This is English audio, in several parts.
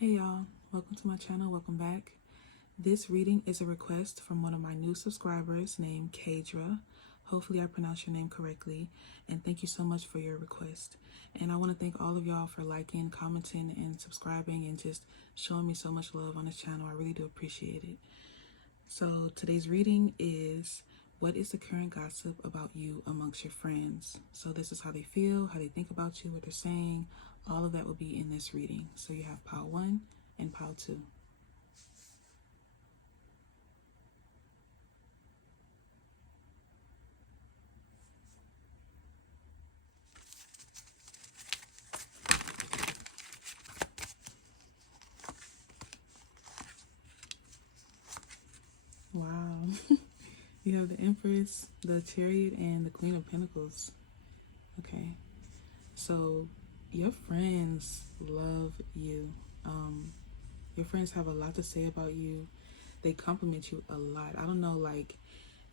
Hey y'all, welcome to my channel, welcome back. This reading is a request from one of my new subscribers named Kadra. Hopefully I pronounced your name correctly, and thank you so much for your request. And I want to thank all of y'all for liking, commenting, and subscribing and just showing me so much love on this channel. I really do appreciate it. So today's reading is, what is the current gossip about you amongst your friends? So this is how they feel, how they think about you, what they're saying. All of that will be in this reading. So you have pile 1 and pile 2. Wow. You have the Empress, the Chariot, and the Queen of Pentacles. Okay. So your friends love you. Your friends have a lot to say about you. They compliment you a lot. I don't know, like,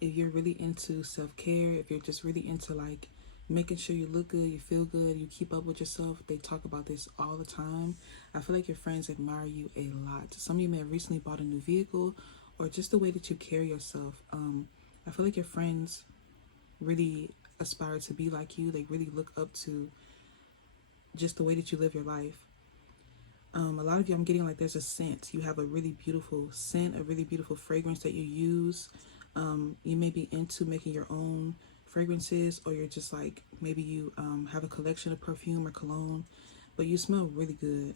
if you're really into self-care, if you're just really into, like, making sure you look good, you feel good, you keep up with yourself. They talk about this all the time. I feel like your friends admire you a lot. Some of you may have recently bought a new vehicle, or just the way that you carry yourself. I feel like your friends really aspire to be like you. They really look up to just the way that you live your life. A lot of you, I'm getting like there's a scent. You have a really beautiful scent, a really beautiful fragrance that you use. You may be into making your own fragrances, or you're just like, maybe you have a collection of perfume or cologne, but you smell really good.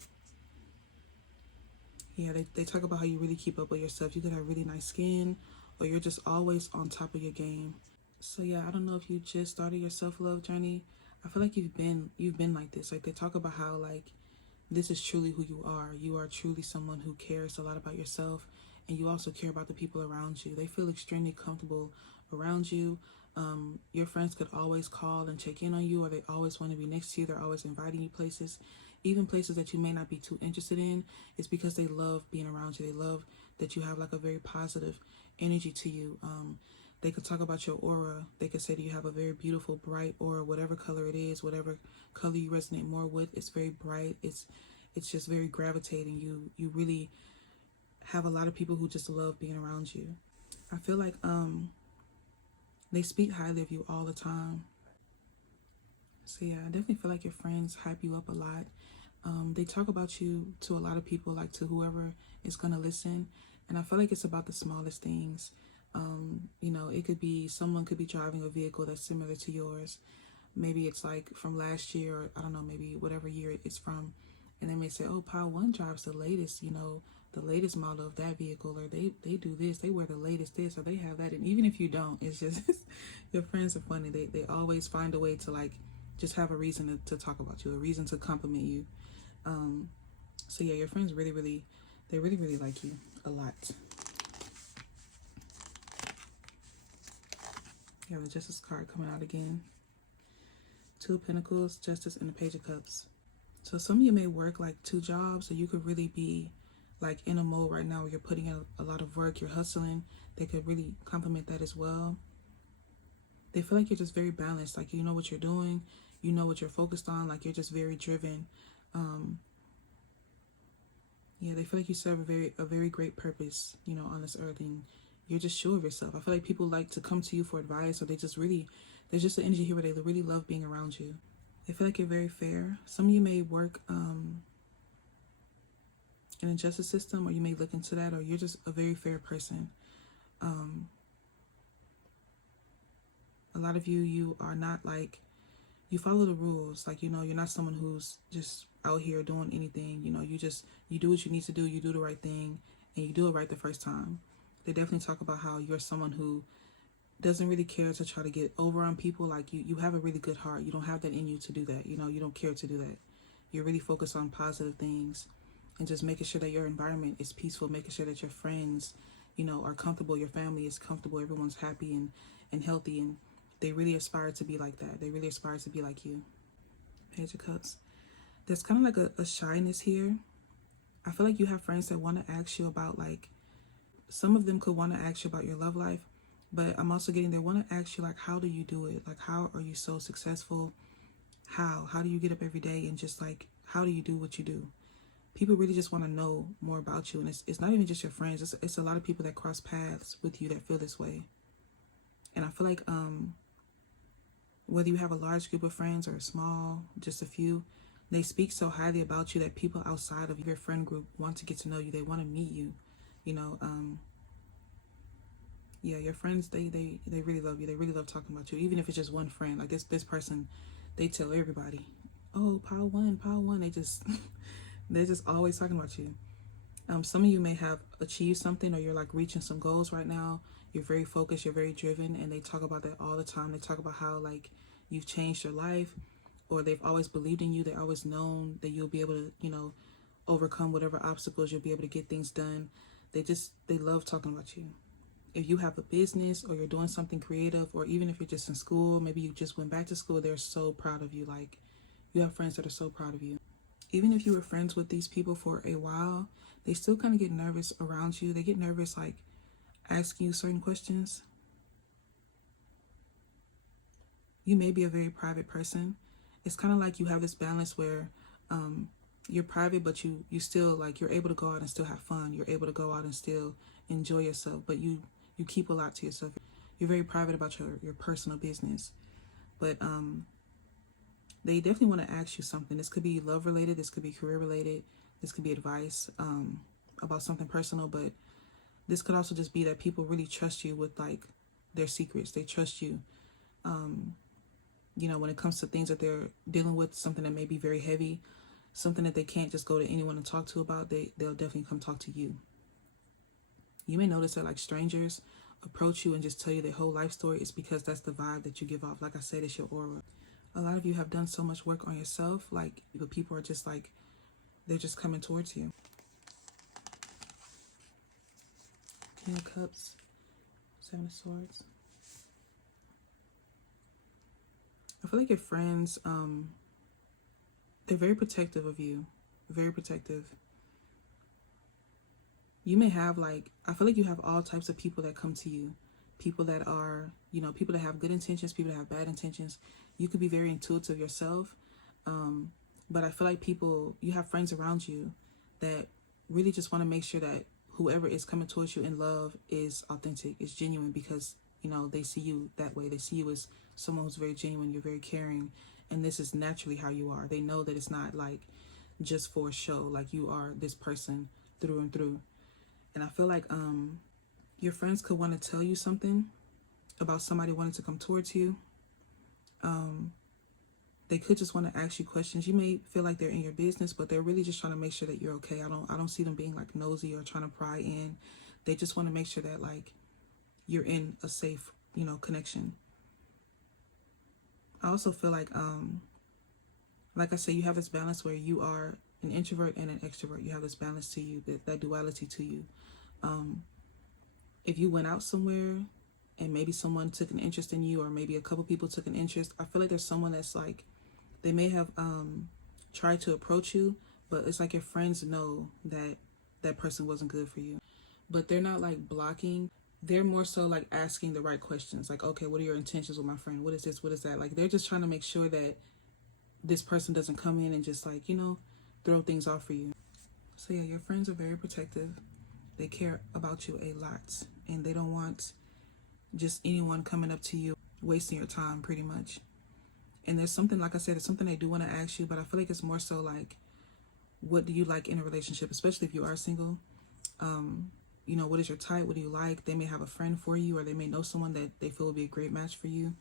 Yeah, they talk about how you really keep up with yourself. You could have really nice skin, or you're just always on top of your game. So yeah, I don't know if you just started your self-love journey. I feel like you've been like this. Like, they talk about how, like, this is truly who you are. You are truly someone who cares a lot about yourself, and you also care about the people around you. They feel extremely comfortable around you. Your friends could always call and check in on you, or they always want to be next to you. They're always inviting you places, even places that you may not be too interested in. It's because they love being around you. They love that you have like a very positive energy to you. They could talk about your aura. They could say that you have a very beautiful, bright aura, whatever color it is, whatever color you resonate more with. It's very bright. It's just very gravitating. You really have a lot of people who just love being around you. I feel like they speak highly of you all the time. So yeah, I definitely feel like your friends hype you up a lot. They talk about you to a lot of people, like to whoever is gonna listen. And I feel like it's about the smallest things. You know, it could be, someone could be driving a vehicle that's similar to yours. Maybe it's like from last year, or I don't know, maybe whatever year it's from. And they may say, oh, pile 1 drives the latest, you know, the latest model of that vehicle, or they do this, they wear the latest this, or they have that. And even if you don't, it's just, your friends are funny. They always find a way to, like, just have a reason to talk about you, a reason to compliment you. So yeah, your friends really like you a lot. You have the Justice card coming out again. 2 of Pentacles, Justice, and the Page of Cups. So some of you may work like 2 jobs, so you could really be like in a mode right now where you're putting in a lot of work, you're hustling. They could really compliment that as well. They feel like you're just very balanced, like you know what you're doing, you know what you're focused on, like you're just very driven. Yeah, they feel like you serve a very great purpose, you know, on this earth, and you're just sure of yourself. I feel like people like to come to you for advice, or they just really, there's just an energy here where they really love being around you. They feel like you're very fair. Some of you may work in a justice system, or you may look into that, or you're just a very fair person. A lot of you are not like, you follow the rules. Like, you know, you're not someone who's just out here doing anything. You know, you do what you need to do, you do the right thing, and you do it right the first time. They definitely talk about how you're someone who doesn't really care to try to get over on people. Like, you have a really good heart. You don't have that in you to do that. You know, you don't care to do that. You're really focused on positive things and just making sure that your environment is peaceful, making sure that your friends, you know, are comfortable, your family is comfortable, everyone's happy and healthy, and they really aspire to be like that. They really aspire to be like you. Page of Cups. There's kind of like a shyness here. I feel like you have friends that want to ask you about, like, some of them could want to ask you about your love life, but I'm also getting, they want to ask you, like, how do you do it? Like, how are you so successful? How do you get up every day and just, like, how do you do what you do? people really just want to know more about you. And it's not even just your friends. It's a lot of people that cross paths with you that feel this way. And I feel like whether you have a large group of friends or a small, just a few, they speak so highly about you that people outside of your friend group want to get to know you. They want to meet you. You know, yeah, your friends, they really love you. They really love talking about you. Even if it's just one friend, like this person, they tell everybody, oh, pile one. They just they're just always talking about you. Some of you may have achieved something, or you're like reaching some goals right now. You're very focused, you're very driven, and they talk about that all the time. They talk about how like you've changed your life, or they've always believed in you. They always known that you'll be able to, you know, overcome whatever obstacles. You'll be able to get things done. They love talking about you. If you have a business, or you're doing something creative, or even if you're just in school, maybe you just went back to school, they're so proud of you. Like, you have friends that are so proud of you. Even if you were friends with these people for a while, they still kind of get nervous around you. They get nervous, like, asking you certain questions. You may be a very private person. It's kind of like you have this balance where you're private, but you still, like, you're able to go out and still have fun. You're able to go out and still enjoy yourself, but you keep a lot to yourself. You're very private about your personal business. But they definitely want to ask you something. This could be love related, this could be career related, this could be advice about something personal, but this could also just be that people really trust you with like their secrets. They trust you, you know, when it comes to things that they're dealing with, something that may be very heavy, something that they can't just go to anyone and talk to about, they'll definitely come talk to you. You may notice that like strangers approach you and just tell you their whole life story. It's because that's the vibe that you give off. Like I said, it's your aura. A lot of you have done so much work on yourself, like, but people are just like, they're just coming towards you. King of Cups, Seven of Swords. I feel like your friends, they're very protective of you. Very protective. You may have like, I feel like you have all types of people that come to you. People that are, you know, people that have good intentions, people that have bad intentions. You could be very intuitive yourself. But I feel like you have friends around you that really just want to make sure that whoever is coming towards you in love is authentic, is genuine, because, you know, they see you that way. They see you as someone who's very genuine, you're very caring, and this is naturally how you are. They know that it's not like just for a show, like you are this person through and through. And I feel like your friends could want to tell you something about somebody wanting to come towards you. They could just want to ask you questions. You may feel like they're in your business, but they're really just trying to make sure that you're okay. I don't see them being like nosy or trying to pry in. They just want to make sure that like you're in a safe, you know, connection. I also feel like I said, you have this balance where you are an introvert and an extrovert. You have this balance to you, that duality to you. If you went out somewhere and maybe someone took an interest in you, or maybe a couple people took an interest, I feel like there's someone that's like, they may have tried to approach you, but it's like your friends know that that person wasn't good for you. But they're not like blocking. They're more so like asking the right questions. Like, okay, what are your intentions with my friend? What is this? What is that? Like, they're just trying to make sure that this person doesn't come in and just like, you know, throw things off for you. So yeah, your friends are very protective. They care about you a lot, and they don't want just anyone coming up to you wasting your time, pretty much. And there's something, like I said, it's something they do want to ask you, but I feel like it's more so like, what do you like in a relationship, especially if you are single? You know, what is your type? What do you like? They may have a friend for you, or they may know someone that they feel will be a great match for you.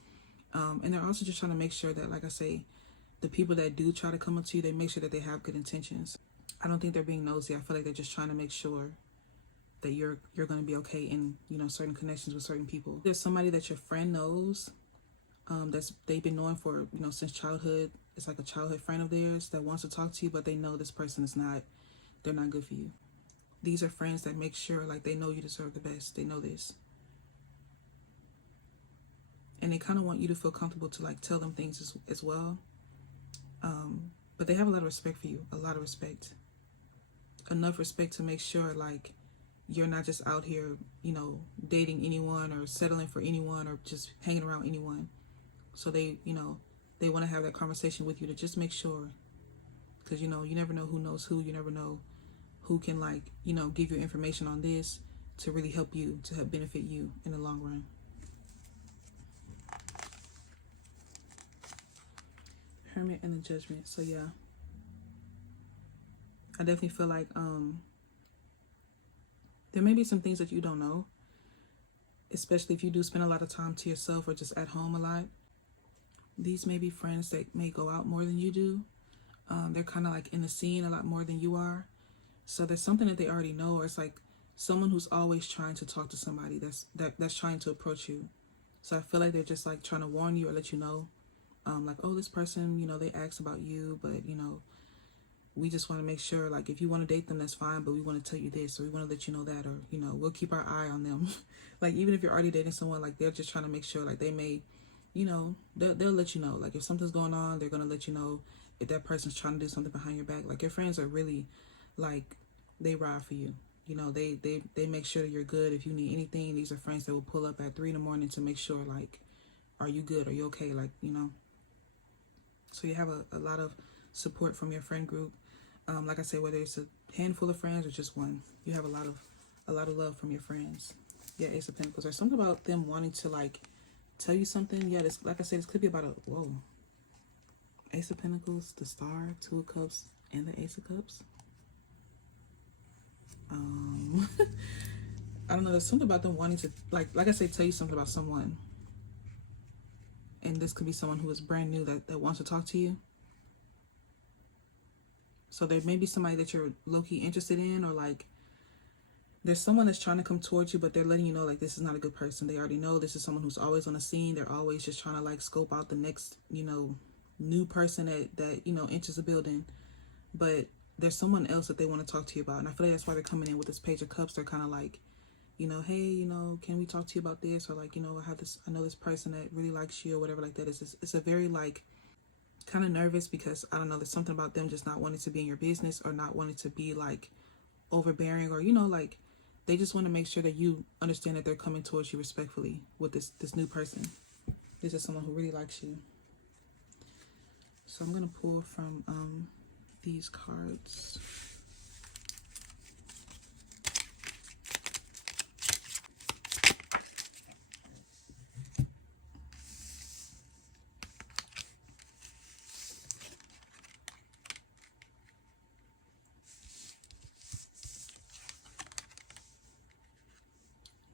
And they're also just trying to make sure that, like I say, the people that do try to come up to you, they make sure that they have good intentions. I don't think they're being nosy. I feel like they're just trying to make sure that you're going to be okay in, you know, certain connections with certain people. There's somebody that your friend knows, they've been knowing for, you know, since childhood. It's like a childhood friend of theirs that wants to talk to you, but they know this person is not, they're not good for you. These are friends that make sure, like, they know you deserve the best. They know this. And they kind of want you to feel comfortable to, like, tell them things as well. But they have a lot of respect for you. A lot of respect. Enough respect to make sure, like, you're not just out here, you know, dating anyone or settling for anyone or just hanging around anyone. So they, you know, they want to have that conversation with you to just make sure. because, you know, you never know who knows who. You never know who can, like, you know, give you information on this to really help you, to help benefit you in the long run. Hermit and the Judgment. So yeah, I definitely feel like there may be some things that you don't know, especially if you do spend a lot of time to yourself or just at home a lot. These may be friends that may go out more than you do. They're kind of like in the scene a lot more than you are. So there's something that they already know, or it's like someone who's always trying to talk to somebody that's trying to approach you. So I feel like they're just like trying to warn you or let you know, like, oh, this person, you know, they asked about you, but, you know, we just want to make sure, like, if you want to date them, that's fine, but we want to tell you this, or we want to let you know that, or, you know, we'll keep our eye on them. Like, even if you're already dating someone, like, they're just trying to make sure, like, they may, you know, they'll let you know. Like, if something's going on, they're going to let you know. If that person's trying to do something behind your back, like, your friends are really, like, they ride for you. You know, they make sure that you're good. If you need anything, these are friends that will pull up at 3 in the morning to make sure, like, are you good? Are you okay? Like, you know. So you have a lot of support from your friend group. Like I said, whether it's a handful of friends or just one, you have a lot of love from your friends. Yeah, Ace of Pentacles. There's something about them wanting to, like, tell you something. Yeah, this, like I said, this could be about whoa. Ace of Pentacles, the Star, 2 of Cups, and the Ace of Cups. I don't know. There's something about them wanting to, like I said, tell you something about someone. And this could be someone who is brand new that wants to talk to you. So there may be somebody that you're low-key interested in, or like there's someone that's trying to come towards you, but they're letting you know, like, this is not a good person. They already know this is someone who's always on the scene. They're always just trying to, like, scope out the next, you know, new person that you know, enters the building. But there's someone else that they want to talk to you about. And I feel like that's why they're coming in with this Page of Cups. They're kind of like, you know, hey, you know, can we talk to you about this? Or like, you know, I know this person that really likes you or whatever like that. It's a very, like, kind of nervous because, I don't know, there's something about them just not wanting to be in your business or not wanting to be, like, overbearing, or, you know, like, they just want to make sure that you understand that they're coming towards you respectfully with this new person. This is someone who really likes you. So I'm going to pull from these cards.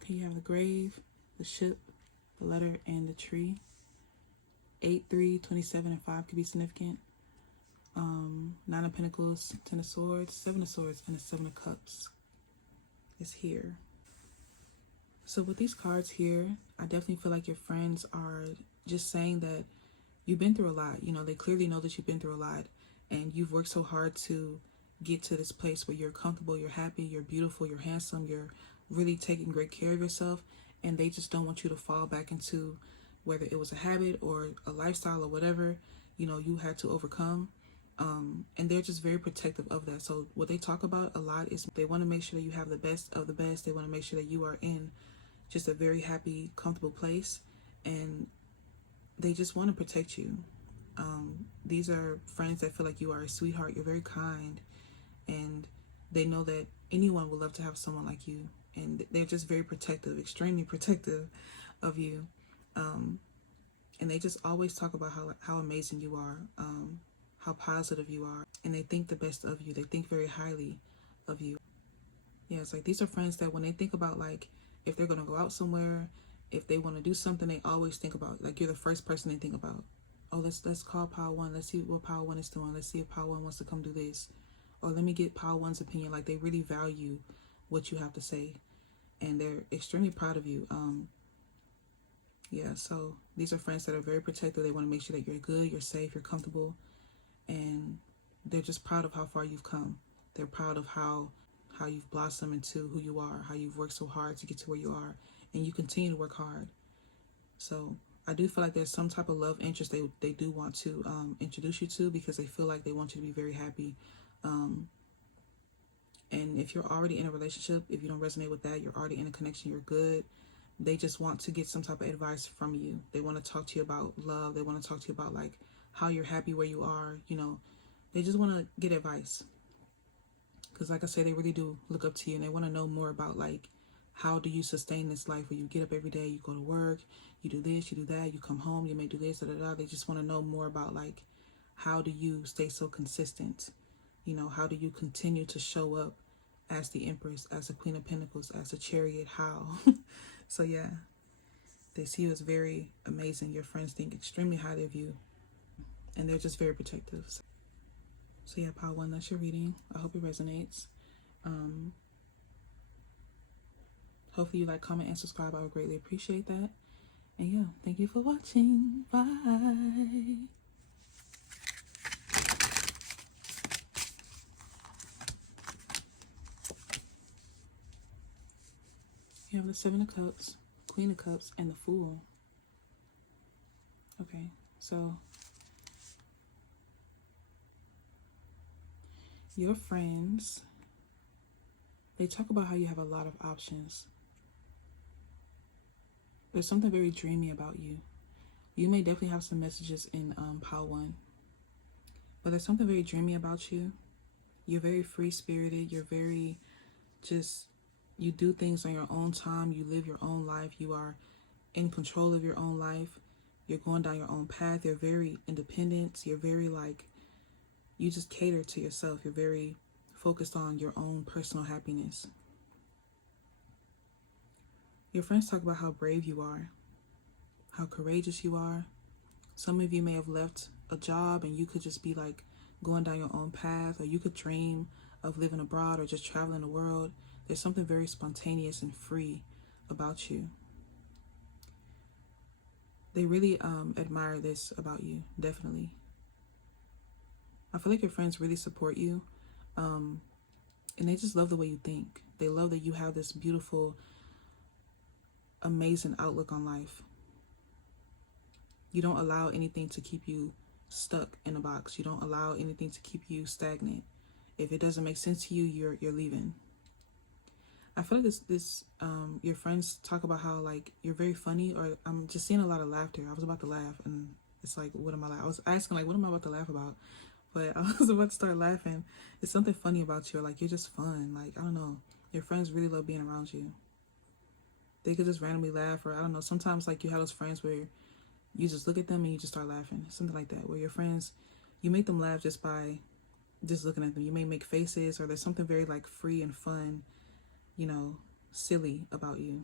Okay, you have the Grave, the Ship, the Letter, and the Tree. 8, 3, 27, and 5 could be significant. 9 of Pentacles, 10 of Swords, 7 of Swords, and the 7 of Cups is here. So with these cards here, I definitely feel like your friends are just saying that you've been through a lot. You know, they clearly know that you've been through a lot, and you've worked so hard to get to this place where you're comfortable, you're happy, you're beautiful, you're handsome, you're really taking great care of yourself, and they just don't want you to fall back into, whether it was a habit or a lifestyle or whatever, you know, you had to overcome. And they're just very protective of that. So what they talk about a lot is they want to make sure that you have the best of the best. They want to make sure that you are in just a very happy, comfortable place, and they just want to protect you. These are friends that feel like you are a sweetheart. You're very kind, and they know that anyone would love to have someone like you, and they're just very protective, extremely protective of you. And they just always talk about how amazing you are, how positive you are, and they think the best of you. They think very highly of you. Yeah, it's like these are friends that when they think about, like, if they're going to go out somewhere, if they want to do something, they always think about, like, you're the first person they think about. Oh, let's call Power One. Let's see what Power One is doing. Let's see if Power One wants to come do this. Or let me get Power One's opinion. Like, they really value what you have to say, and they're extremely proud of you. Yeah, so these are friends that are very protective. They want to make sure that you're good, you're safe, you're comfortable, and they're just proud of how far you've come. They're proud of how you've blossomed into who you are, how you've worked so hard to get to where you are, and you continue to work hard. So I do feel like there's some type of love interest they do want to introduce you to, because they feel like they want you to be very happy. And if you're already in a relationship, if you don't resonate with that, you're already in a connection, you're good. They just want to get some type of advice from you. They want to talk to you about love. They want to talk to you about, like, how you're happy where you are, you know, They just want to get advice. Because like I said, they really do look up to you, and they want to know more about, like, how do you sustain this life where you get up every day, you go to work, you do this, you do that, you come home, you may do this, da, da, da. They just want to know more about, like, how do you stay so consistent? You know, how do you continue to show up as the Empress, as the Queen of Pentacles, as a Chariot? How? So yeah, they see you as very amazing. Your friends think extremely highly of you, and they're just very protective. So yeah, Pile 1, that's your reading. I hope it resonates. Hopefully you like, comment, and subscribe. I would greatly appreciate that. And yeah, thank you for watching. Bye. You have the Seven of Cups, Queen of Cups, and the Fool. Okay, so your friends, they talk about how you have a lot of options. There's something very dreamy about you. You may definitely have some messages in Pile 1. But there's something very dreamy about you. You're very free-spirited. You're very just, you do things on your own time. You live your own life. You are in control of your own life. You're going down your own path. You're very independent. You're very, like, you just cater to yourself. You're very focused on your own personal happiness. Your friends talk about how brave you are, how courageous you are. Some of you may have left a job and you could just be like going down your own path, or you could dream of living abroad or just traveling the world. There's something very spontaneous and free about you. They really admire this about you, definitely. I feel like your friends really support you, and they just love the way you think. They love that you have this beautiful, amazing outlook on life. You don't allow anything to keep you stuck in a box. You don't allow anything to keep you stagnant. If it doesn't make sense to you, you're leaving. I feel like your friends talk about how, like, you're very funny, or I'm just seeing a lot of laughter. I was about to laugh, and it's like, what am I laughing? I was asking, like, what am I about to laugh about? But I was about to start laughing. It's something funny about you. Like, you're just fun. Like, I don't know. Your friends really love being around you. They could just randomly laugh, or I don't know. Sometimes, like, you have those friends where you just look at them and you just start laughing. Something like that, where your friends, you make them laugh just by just looking at them. You may make faces, or there's something very, like, free and fun, you know, silly about you.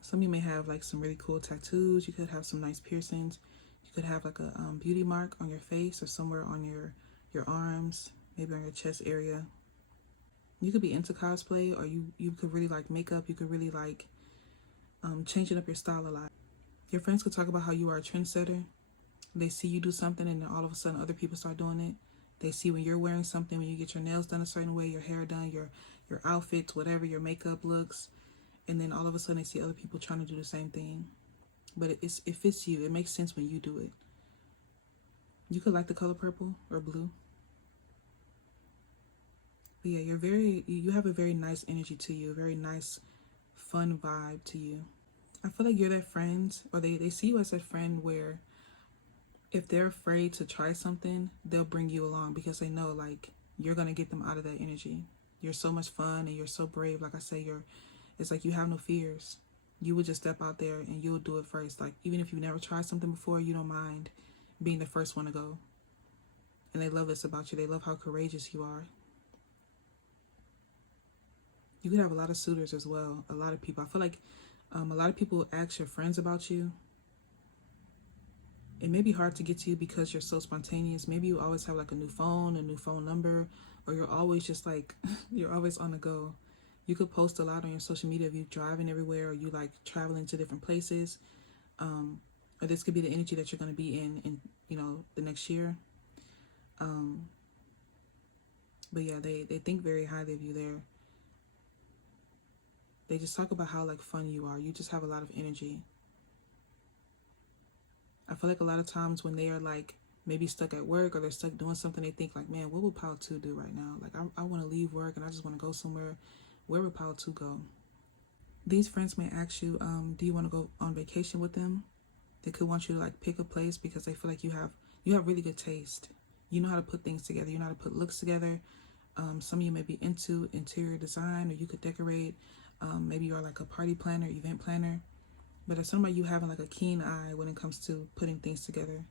Some of you may have, like, some really cool tattoos. You could have some nice piercings. You could have, like, a beauty mark on your face, or somewhere on your arms, maybe on your chest area. You could be into cosplay, or you could really like makeup. You could really like changing up your style a lot. Your friends could talk about how you are a trendsetter. They see you do something, and then all of a sudden other people start doing it. They see when you're wearing something, when you get your nails done a certain way, your hair done, your outfits, whatever, your makeup looks, and then all of a sudden they see other people trying to do the same thing. But it fits you. It makes sense when you do it. You could like the color purple or blue. But yeah, you have a very nice energy to you, a very nice, fun vibe to you. I feel like you're that friend, or they see you as a friend where if they're afraid to try something, they'll bring you along because they know, like, you're going to get them out of that energy. You're so much fun and you're so brave. Like I say, it's like you have no fears. You would just step out there and you'll do it first. Like, even if you've never tried something before, you don't mind being the first one to go. And they love this about you. They love how courageous you are. You could have a lot of suitors as well. A lot of people. I feel like a lot of people ask your friends about you. It may be hard to get to you because you're so spontaneous. Maybe you always have like a new phone number, or you're always just like, you're always on the go. You could post a lot on your social media of you driving everywhere, or you like traveling to different places. Or this could be the energy that you're going to be in, you know, the next year. But yeah, they think very highly of you there. They just talk about how like fun you are. You just have a lot of energy. I feel like a lot of times when they are like maybe stuck at work, or they're stuck doing something, they think like, man, what would Pile 2 do right now? Like, I want to leave work and I just want to go somewhere. Where would Pile 2 go? These friends may ask you, do you want to go on vacation with them? They could want you to like pick a place because they feel like you have really good taste. You know how to put things together. You know how to put looks together. Some of you may be into interior design, or you could decorate. Maybe you're like a party planner, event planner. But there's something about you having like a keen eye when it comes to putting things together.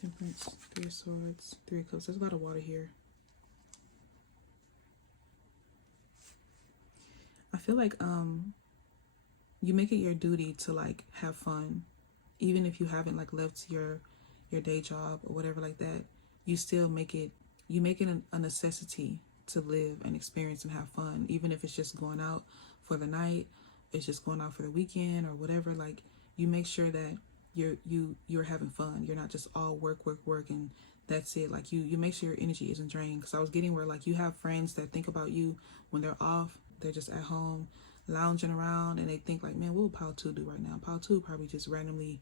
Temperance, 3 of Swords, 3 of Cups. There's a lot of water here. I feel like you make it your duty to like have fun, even if you haven't like left your day job or whatever like that. You still make it a necessity to live and experience and have fun, even if it's just going out for the night, it's just going out for the weekend or whatever. Like, you make sure that you're having fun. You're not just all work and that's it. Like, you make sure your energy isn't drained. Because I was getting where like you have friends that think about you when they're off. They're just at home lounging around and they think like, man, what will Pal 2 do right now? Pal 2 probably just randomly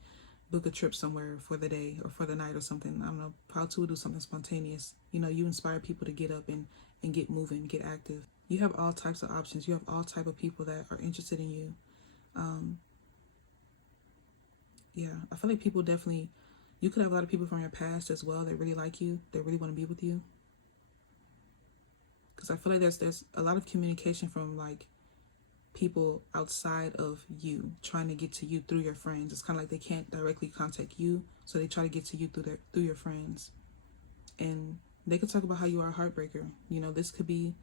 book a trip somewhere for the day or for the night or something. I don't know. Pal 2 will do something spontaneous. You know, you inspire people to get up and get moving, get active. You have all types of options. You have all type of people that are interested in you. Yeah, I feel like people definitely, you could have a lot of people from your past as well that really like you, that really want to be with you. Because I feel like there's a lot of communication from like people outside of you trying to get to you through your friends. It's kind of like they can't directly contact you, so they try to get to you through your friends. And they could talk about how you are a heartbreaker. You know, this could be,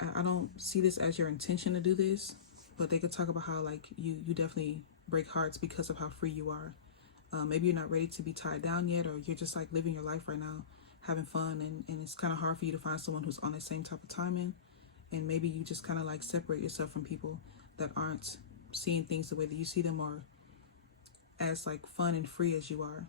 I don't see this as your intention to do this, but they could talk about how like you definitely break hearts because of how free you are. Maybe you're not ready to be tied down yet, or you're just like living your life right now, having fun, and it's kind of hard for you to find someone who's on the same type of timing. And maybe you just kind of like separate yourself from people that aren't seeing things the way that you see them, or as like fun and free as you are.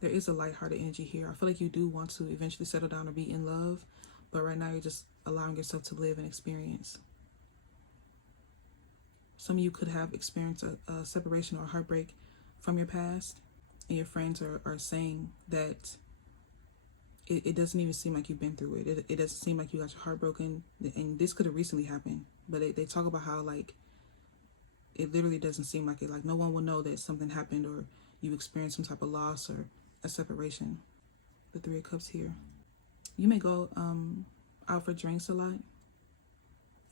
There is a lighthearted energy here. I feel like you do want to eventually settle down or be in love, but right now you're just allowing yourself to live and experience. Some of you could have experienced a separation or a heartbreak from your past, and your friends are saying that it doesn't even seem like you've been through it. It doesn't seem like you got your heart broken, and this could have recently happened, but they talk about how like it literally doesn't seem like it. Like, no one will know that something happened or you experienced some type of loss or a separation. The 3 of Cups here. You may go out for drinks a lot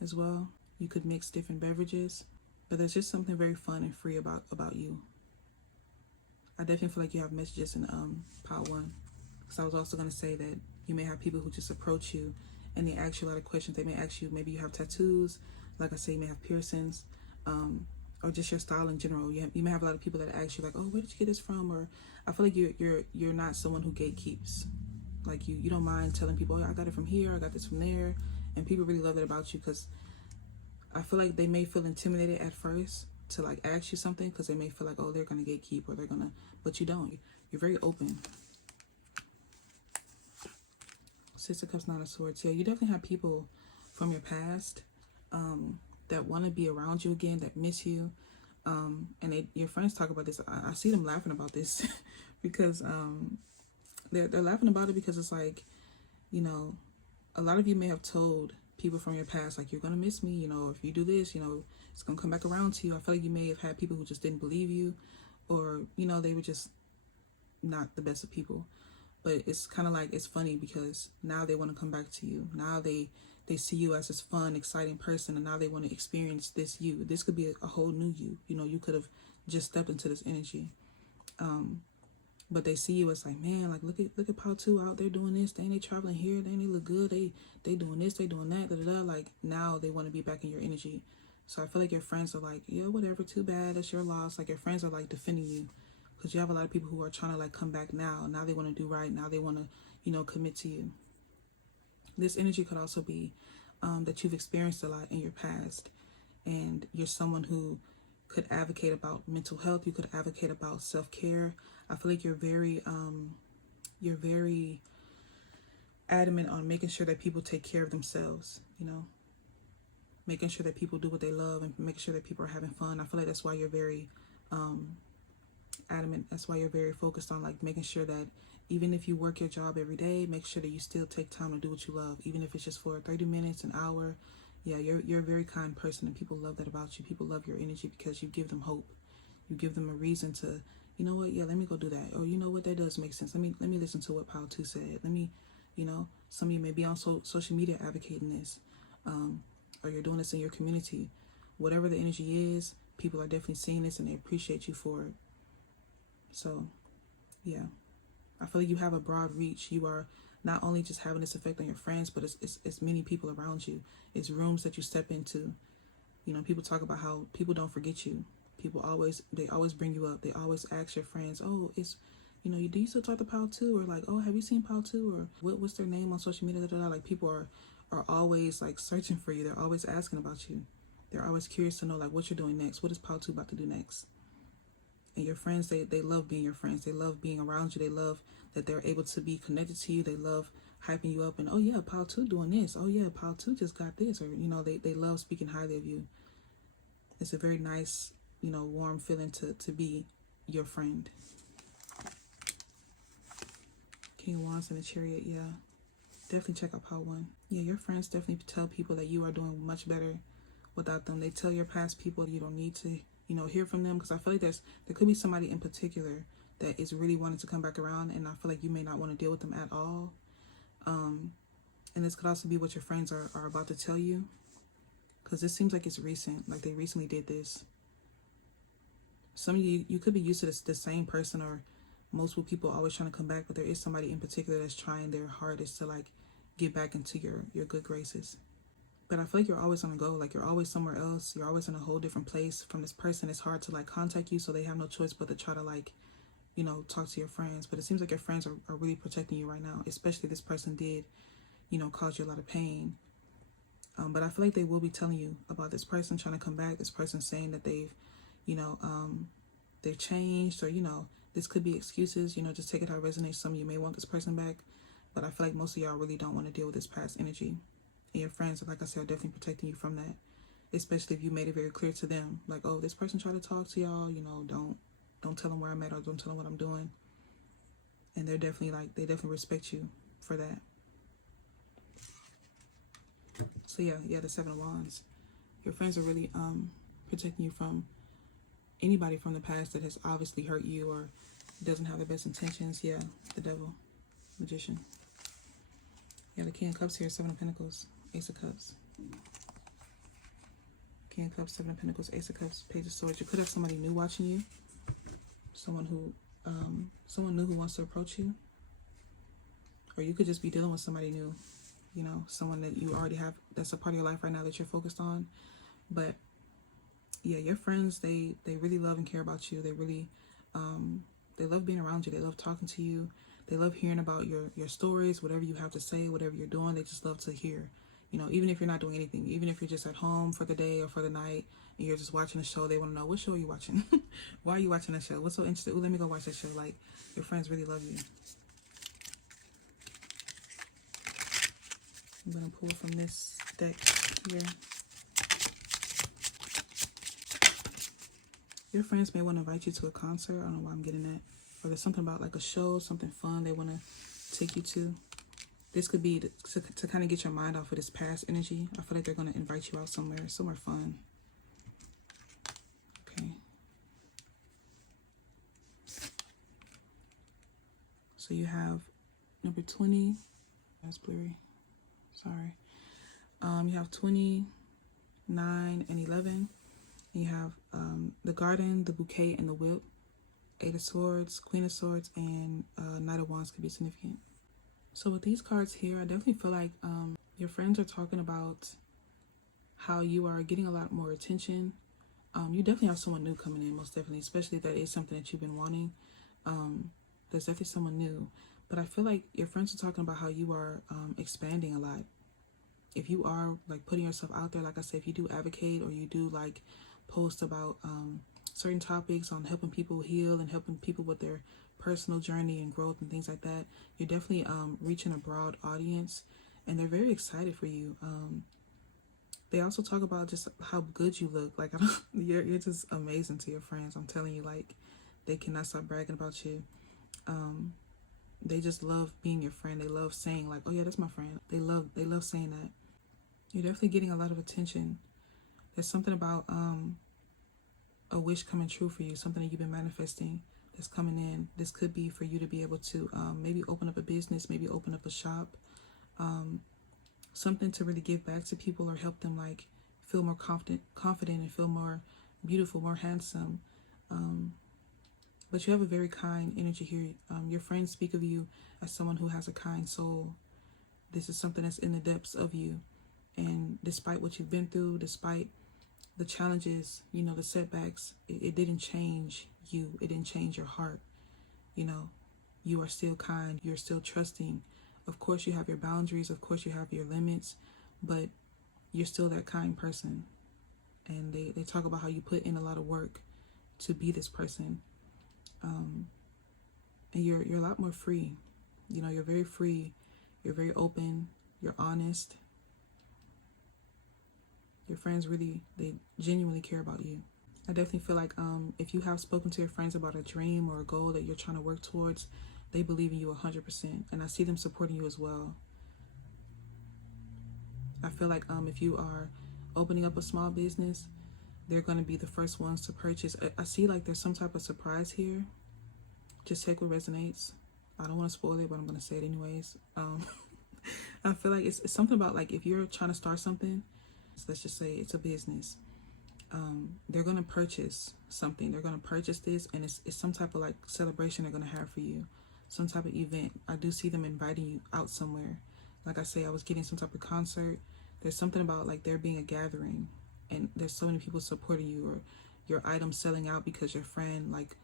as well. You could mix different beverages, but there's just something very fun and free about you. I definitely feel like you have messages in Pile 1. Because I was also going to say that you may have people who just approach you and they ask you a lot of questions. They may ask you, maybe you have tattoos, like I say, you may have piercings, or just your style in general. You may have a lot of people that ask you like, oh, where did you get this from? Or I feel like you're not someone who gatekeeps. Like you don't mind telling people, oh, I got it from here, I got this from there. And people really love it about you, because I feel like they may feel intimidated at first to like ask you something, because they may feel like, oh, they're gonna gatekeep, or they're gonna, but you don't. You're very open. 6 of Cups, 9 of Swords. Yeah, you definitely have people from your past that want to be around you again, that miss you. And your friends talk about this. I see them laughing about this because they're laughing about it because it's like, you know, a lot of you may have told people from your past, like, you're going to miss me, you know, if you do this, you know, it's going to come back around to you. I feel like you may have had people who just didn't believe you, or, you know, they were just not the best of people. But it's kind of like, it's funny because now they want to come back to you. Now they see you as this fun, exciting person, and now they want to experience this you. This could be a whole new you. You know, you could have just stepped into this energy. But they see you as like, man, like, look at Pal 2 out there doing this. They traveling here. They look good. They doing this. They doing that. Da, da, da. Like, now they want to be back in your energy. So I feel like your friends are like, yeah, whatever, too bad. That's your loss. Like, your friends are like defending you. Because you have a lot of people who are trying to like come back now. Now they want to do right. Now they want to, you know, commit to you. This energy could also be that you've experienced a lot in your past. And you're someone who could advocate about mental health. You could advocate about self-care. I feel like you're very adamant on making sure that people take care of themselves, you know, making sure that people do what they love and making sure that people are having fun. I feel like that's why you're very adamant. That's why you're very focused on like making sure that even if you work your job every day, make sure that you still take time to do what you love, even if it's just for 30 minutes, an hour. Yeah, you're a very kind person, and people love that about you. People love your energy because you give them hope. You give them a reason to, you know what, yeah, let me go do that. Or you know what, that does make sense. Let me listen to what Pal 2 said. Let me, you know, some of you may be on social media advocating this, or you're doing this in your community. Whatever the energy is, people are definitely seeing this and they appreciate you for it. So, yeah, I feel like you have a broad reach. You are not only just having this effect on your friends, but it's many people around you. It's rooms that you step into. You know, people talk about how people don't forget you. They always bring you up. They always ask your friends, oh, it's, you know, do you still talk to Pal 2? Or like, oh, have you seen Pal 2? Or what's their name on social media? Like, people are always like searching for you. They're always asking about you. They're always curious to know like what you're doing next. What is Pal 2 about to do next? And your friends, they love being your friends. They love being around you. They love that they're able to be connected to you. They love hyping you up and, oh yeah, Pal 2 doing this. Oh yeah, Pal 2 just got this. Or, you know, they love speaking highly of you. It's a very nice, you know, warm feeling to be your friend. King of Wands and the Chariot, yeah. Definitely check out Pal 1. Yeah, your friends definitely tell people that you are doing much better without them. They tell your past people you don't need to, you know, hear from them, because I feel like there could be somebody in particular that is really wanting to come back around, and I feel like you may not want to deal with them at all. And this could also be what your friends are about to tell you, because this seems like it's recent, like they recently did this. Some of you could be used to the same person, or multiple people always trying to come back, but there is somebody in particular that's trying their hardest to like get back into your good graces. But I feel like you're always on the go, like you're always somewhere else. You're always in a whole different place from this person. It's hard to like contact you, so they have no choice but to try to like, you know, talk to your friends. But it seems like your friends are really protecting you right now, especially this person did, you know, cause you a lot of pain. But I feel like they will be telling you about this person trying to come back, this person saying that they've, you know, they've changed, or, you know, this could be excuses, you know, just take it how it resonates. Some of you may want this person back, but I feel like most of y'all really don't want to deal with this past energy. And your friends, like I said, are definitely protecting you from that, especially if you made it very clear to them, like, oh, this person tried to talk to y'all, you know, don't tell them where I'm at, or don't tell them what I'm doing. And they're definitely like, they definitely respect you for that. So yeah, the Seven of Wands. Your friends are really protecting you from anybody from the past that has obviously hurt you or doesn't have the best intentions. Yeah, the Devil, Magician. Yeah, the King of Cups here, Seven of Pentacles, Ace of Cups. King of Cups, Seven of Pentacles, Ace of Cups, Page of Swords. You could have somebody new watching you. Someone new who wants to approach you. Or you could just be dealing with somebody new. You know, someone that you already have, that's a part of your life right now that you're focused on. But yeah, your friends, they really love and care about you. They really, they love being around you. They love talking to you. They love hearing about your stories, whatever you have to say, whatever you're doing. They just love to hear, you know, even if you're not doing anything, even if you're just at home for the day or for the night and you're just watching a show, they want to know, what show are you watching? Why are you watching that show? What's so interesting? Ooh, let me go watch that show. Like, your friends really love you. I'm going to pull from this deck here. Your friends may want to invite you to a concert. I don't know why I'm getting that. Or there's something about like a show, something fun they want to take you to. This could be to kind of get your mind off of this past energy. I feel like they're going to invite you out somewhere fun. Okay. So you have number 20. That's blurry. Sorry. You have 20, 9, and 11. And you have the Garden, the Bouquet, and the Whip. 8 of Swords, Queen of Swords, and Knight of Wands could be significant. So with these cards here, I definitely feel like your friends are talking about how you are getting a lot more attention. You definitely have someone new coming in, most definitely, especially if that is something that you've been wanting. There's definitely someone new. But I feel like your friends are talking about how you are expanding a lot. If you are like putting yourself out there, like I said, if you do advocate or you do like post about certain topics on helping people heal and helping people with their personal journey and growth and things like that, you're definitely reaching a broad audience, and they're very excited for you. They also talk about just how good you look. Like, you're just amazing to your friends. I'm telling you, like, they cannot stop bragging about you. They just love being your friend. They love saying like, oh yeah, that's my friend. They love saying that. You're definitely getting a lot of attention. There's something about a wish coming true for you, something that you've been manifesting that's coming in. This could be for you to be able to maybe open up a business, maybe open up a shop, something to really give back to people or help them like feel more confident and feel more beautiful, more handsome. But you have a very kind energy here. Your friends speak of you as someone who has a kind soul. This is something that's in the depths of you. And despite what you've been through, despite the challenges, you know, the setbacks, it didn't change you. It didn't change your heart. You know, you are still kind. You're still trusting. Of course, you have your boundaries. Of course, you have your limits. But you're still that kind person. And they talk about how you put in a lot of work to be this person. And you're a lot more free. You know, you're very free. You're very open. You're honest. Your friends really, they genuinely care about you. I definitely feel like if you have spoken to your friends about a dream or a goal that you're trying to work towards, they believe in you 100%. And I see them supporting you as well. I feel like if you are opening up a small business, they're going to be the first ones to purchase. I see like there's some type of surprise here. Just take what resonates. I don't want to spoil it, but I'm going to say it anyways. I feel like it's something about like if you're trying to start something, so let's just say it's a business. They're going to purchase something. They're going to purchase this, and it's some type of like celebration they're going to have for you. Some type of event. I do see them inviting you out somewhere. Like I say, I was getting some type of concert. There's something about like there being a gathering, and there's so many people supporting you, or your items selling out because your friend like,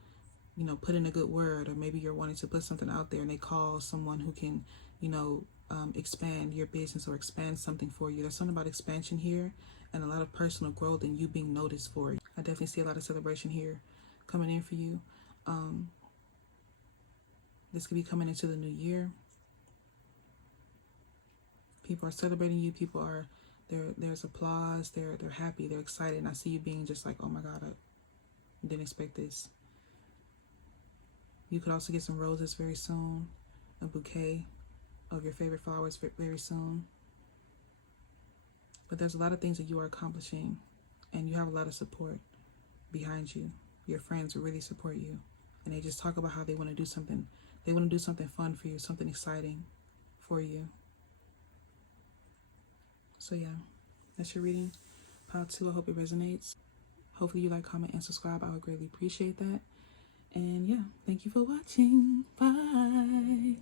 you know, put in a good word, or maybe you're wanting to put something out there and they call someone who can, you know, expand your business or expand something for you. There's something about expansion here and a lot of personal growth and you being noticed for it. I definitely see a lot of celebration here coming in for you. This could be coming into the new year. People are celebrating you. People are there's applause. They're happy. They're excited. And I see you being just like, oh my God, I didn't expect this. You could also get some roses very soon, a bouquet of your favorite flowers very soon. But there's a lot of things that you are accomplishing, and you have a lot of support behind you. Your friends really support you, and they just talk about how they want to do something. They want to do something fun for you, something exciting for you. So yeah, that's your reading. Pile 2, I hope it resonates. Hopefully you like, comment, and subscribe. I would greatly appreciate that. And yeah, thank you for watching. Bye.